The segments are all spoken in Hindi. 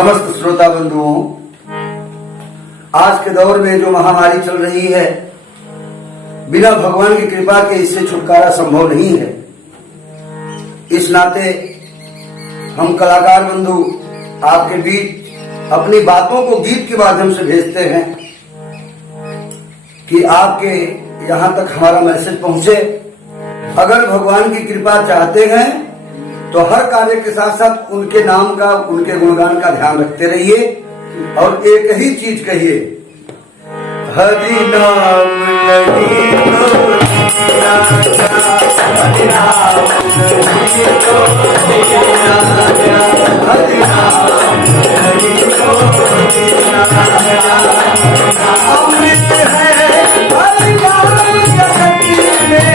समस्त श्रोता बंधुओं, आज के दौर में जो महामारी चल रही है, बिना भगवान की कृपा के इससे छुटकारा संभव नहीं है। इस नाते हम कलाकार बंधु आपके बीच अपनी बातों को गीत के माध्यम से भेजते हैं कि आपके यहाँ तक हमारा मैसेज पहुंचे। अगर भगवान की कृपा चाहते हैं तो हर कार्य के साथ साथ उनके नाम का, उनके गुणगान का ध्यान रखते रहिए और एक ही चीज कहिए, हरि नाम नहीं तो हरि नाम नहीं तो हरि नाम नहीं तो अमृत है हरि नाम जगत में।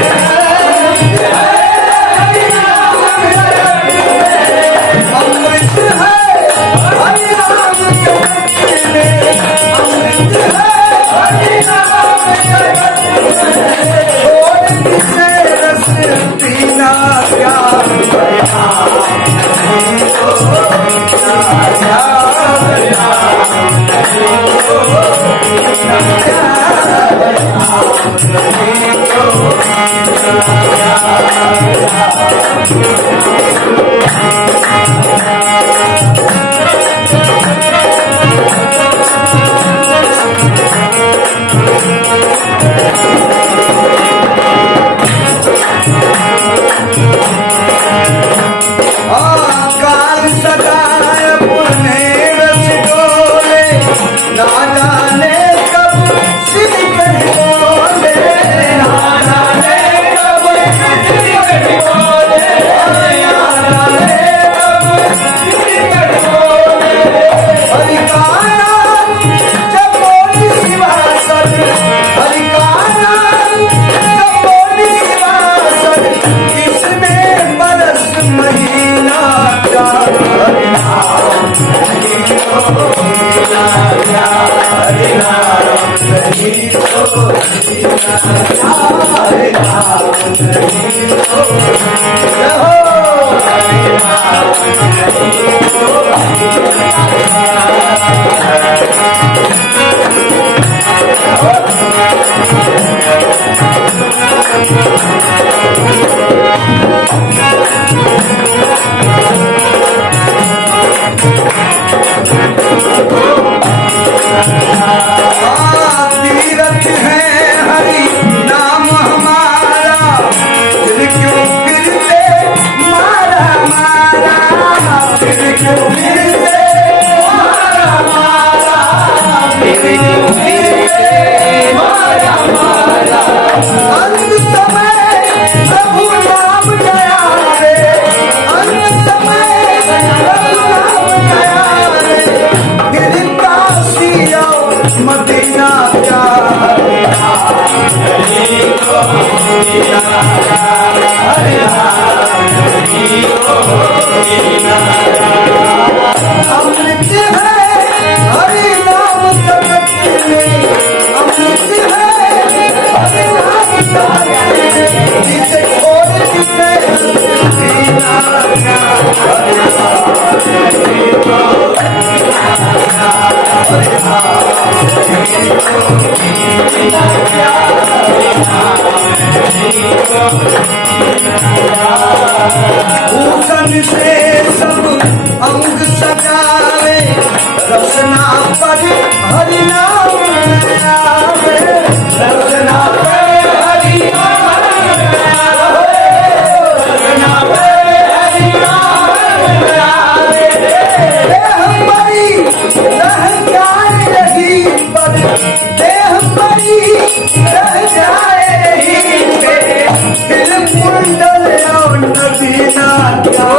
भूषण से सब अंग सजावे, रचना पर हरि नाम आवे, रचना पर हरि नाम आवे, रचना पर हरि नाम आवे। देह परी रह जाए रही पर, देह परी रह जाए रही पे, दिल कुंडल नदीना क्या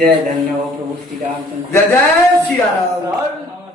जय धन्य हो प्रभु श्री रामचंद्र। जय जय सिया राम।